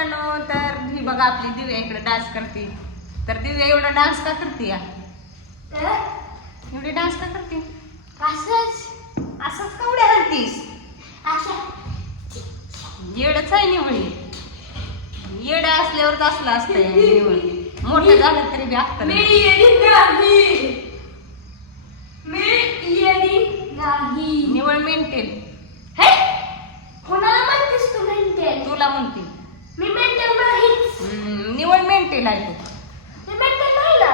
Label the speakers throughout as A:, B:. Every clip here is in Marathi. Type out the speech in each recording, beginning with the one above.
A: मित्रांनो तर ही बघा आपली दिव्या इकडे डान्स करते. तर दिव्या एवढा डान्स का करते या? एवढी डान्स का करते?
B: असंच.
A: असंच कवड्या घालतीस?
B: अशा
A: येडच आहे निवळी. येड असल्यावर असलं असतं मोठं झालं तरी बी असतं
B: मी येडी नाही मी येडी नाही
A: निवळ मेंटेन
B: हे कोणाला म्हणतेस तू मेंटेल
A: तुला म्हणते
B: मी मेंटेल नाहीच
A: आहे
B: मेंटेल नाही ना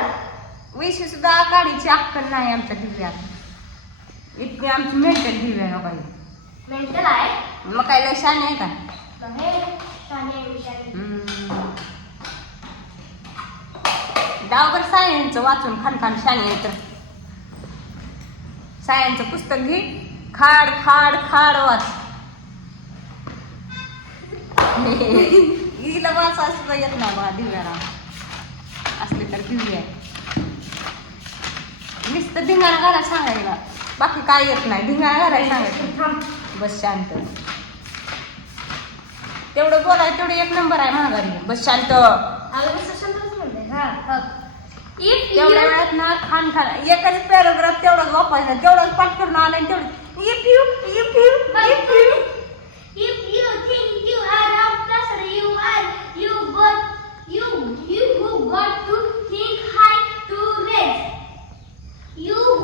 A: वैशी सुद्धा काढीची अक्कल नाही आमच्या दिव्यात. इतकी आमची मेंटेन दिव्या ना बाई.
B: मेंटल आहे?
A: मग काय लय शाने आहे का?
B: हे शाणे.
A: डावभर सायन्सचं वाचून खान खान शाने येतं सायन्सचं पुस्तक घे. खाड खाड खाड वाच. असं येत नाही बघा दिव्याला असले तर दिव्या नुसतं धिंगाणा घालायला सांगायला. बाकी काय येत नाही. धिंगाणा घालायला सांगायचं. बस शांत. तेवढं बोलाय तेवढं एक नंबर आहे महागारी बस शांत.
B: इफ
A: तेवढ्या वेळात ना खान खान एकच पॅराग्राफ तेवढंच वापरायचं. तेवढंच पाठ करून आलं आणि तेवढं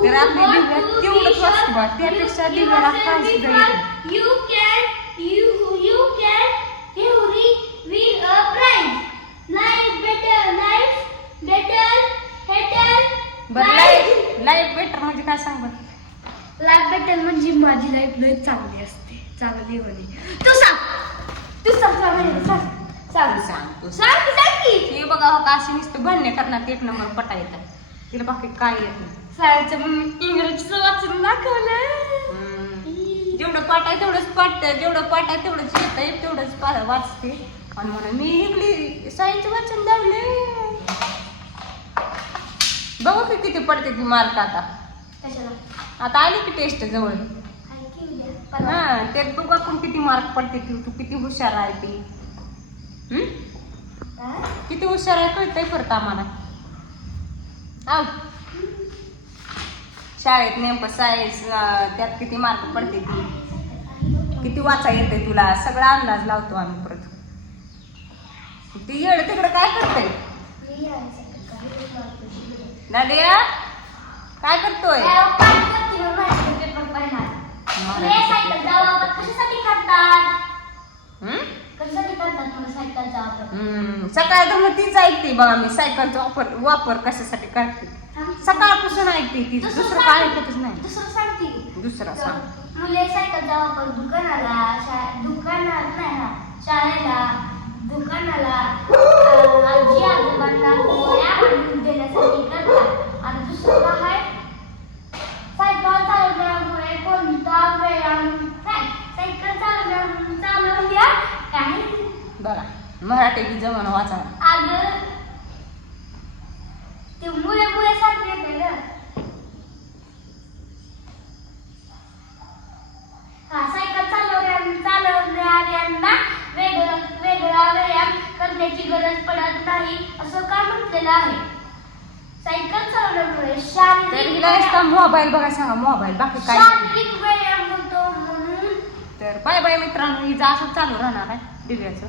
A: तर आपली दिव्या तेवढंच वाचते बा. त्यापेक्षा
B: are
A: सुद्धा
B: can you you can every win a prize. Life better, life better, better.
A: बरं लाईफ लाईफ बेटर म्हणजे काय सांग बरं
B: लाईफ बेटर म्हणजे माझी लाईफ लय चांगली असते चांगली होणे तू सांग तू सांग सांग सांग सांग
A: तू सांग,
B: सांग सांग की
A: हे बघा हो का अशी नुसतं भांडणे करणार एक नंबर पटा येतात तिला बाकी काय येत नाही
B: सांगायचं मग इंग्रजीचं वाचून दाखवलं.
A: जेवढं पाठ आहे तेवढंच पाठ जेवढं पाठ आहे तेवढंच येत आहे तेवढंच पा- वाचते आणि म्हणून मी इकडे सायन्स वाचून दावले बघू की किती पडते ती मार्क आता
B: कशाला
A: आता आली की टेस्ट जवळ
B: आहे की उद्या? परवा?
A: हा ते बघू आपण किती मार्क पडते ती तू किती हुशार आहे ती हम्म?
B: हा?
A: किती हुशार आहे कळतंय परत आम्हाला आव शाळेत नेमकं सायन्स त्यात किती मार्क पडते ती? किती वाचा येते तुला? सगळा अंदाज लावतो आम्ही परत. ती येड तिकडं काय करते
B: मी
A: काय करतोय?
B: सकाळ तर मग
A: तीच ऐकते बघा मी. सायकलचा वापर वापर कशासाठी करते? सकाळपासून ऐकते ती दुसरं काय ऐकतच नाही.
B: दुसरं सांगते
A: दुसरं सांग.
B: मुले सायकलचा वापर दुकानाला शा- दुकानात नाही हा, शाळेला दुकानाला आजी आजोबांना पोळ्या आणून देण्यासाठी करतात. आणि दुसरं काय? आहे? सायकल चालवण्यामुळे कोणता व्यायाम नाही. सायकल चालवण्या चालवल्या काही
A: बघा मराठी बी जमन वाचा.
B: अगं ते मुले मुले सारखे येते हा सायकल चालवण्या चालवणाऱ्यांना वेगळा वेगळा व्यायाम करण्याची गरज पडत नाही असं का म्हटलेलं आहे? सायकल चालवण्यामुळे
A: तर
B: शारीरिक
A: मोबाईल बघा सांगा मोबाईल बाकी काय.
B: शारीरिक व्यायाम होतो म्हणून.
A: तर बाय बाय मित्रांनो हिचं असं चालू राहणार आहे दिव्याचं.